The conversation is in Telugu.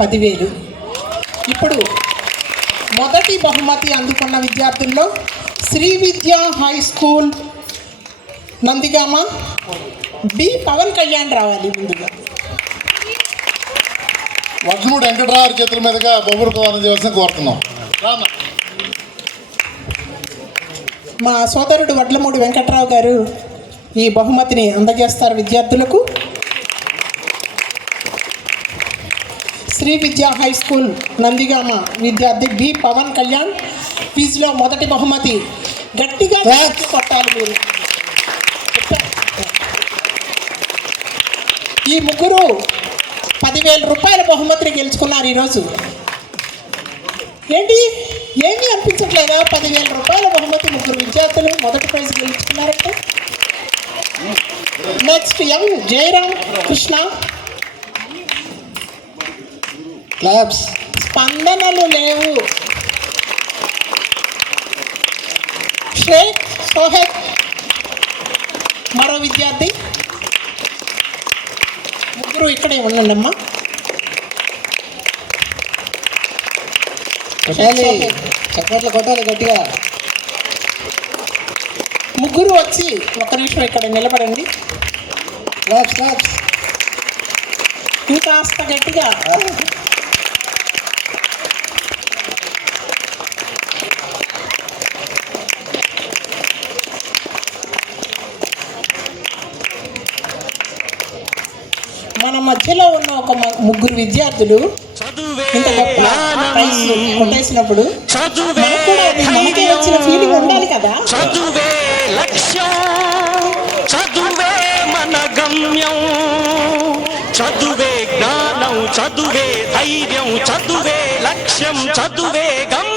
10,000. ఇప్పుడు మొదటి బహుమతి అందుకున్న విద్యార్థుల్లో Sri Vidya high school Nandigama B Pavan Kalyan రావాలి. ముందుగా వడ్లమూడి వెంకటరావు చేతుల మీదుగా బొబ్బులు ప్రదానం చేయవలసిన కోరుతున్నాం. మా సోదరుడు వడ్లమూడి వెంకటరావు గారు ఈ బహుమతిని అందజేస్తారు విద్యార్థులకు. శ్రీ విద్యా హై స్కూల్ నందిగామ విద్యార్థి బి పవన్ కళ్యాణ్ క్విజ్లో మొదటి బహుమతి. గట్టిగా కొట్టాలి మీరు. ఈ ముగ్గురు 10,000 రూపాయల బహుమతిని గెలుచుకున్నారు ఈరోజు. ఏంటి ఏమీ అనిపించట్లేదా? 10,000 రూపాయల బహుమతి ముగ్గురు విద్యార్థులు మొదటి ప్రైజ్ గెలుచుకున్నారంటే. నెక్స్ట్ ఎం జయరామ్ కృష్ణ. క్లాప్స్. స్పందనలు లేవు. షేక్ సోహెద్ మరో విద్యార్థి. ముగ్గురు ఇక్కడే ఉండండి అమ్మా. చప్పట్లు కొట్టాలి గట్టిగా. ముగ్గురు వచ్చి ఒక నిమిషం ఇక్కడ నిలబడండి. Claps claps. ఇంకాస్త గట్టిగా. మన మధ్యలో ఉన్న ఒక ముగ్గురు విద్యార్థులు ఇంత గొప్ప ప్రైజ్ కొట్టేసినప్పుడు మనకే వచ్చిన ఫీలింగ్ ఉండాలి కదా. చదువే లక్ష్యం, చదువే మన గమ్యం, చదువే జ్ఞానం, చదువే ధైర్యం, చదువే లక్ష్యం, చదువే గమ్యం.